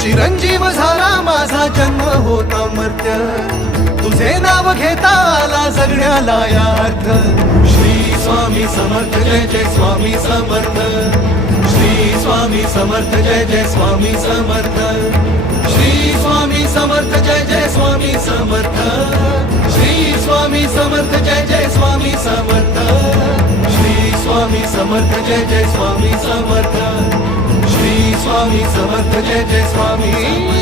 चिरंजीव झाला माझा जन्म होता मर्त्य, तुझे नाव घेता आला जगण्याला यार्थ. श्री स्वामी समर्थ जय जय स्वामी समर्थ, श्री स्वामी समर्थ जय जय स्वामी समर्थ, श्री स्वामी समर्थ जय जय स्वामी समर्थ, श्री स्वामी समर्थ जय जय स्वामी समर्थ, श्री स्वामी समर्थ जय जय स्वामी समर्थ, श्री स्वामी समर्थ जय जय स्वामी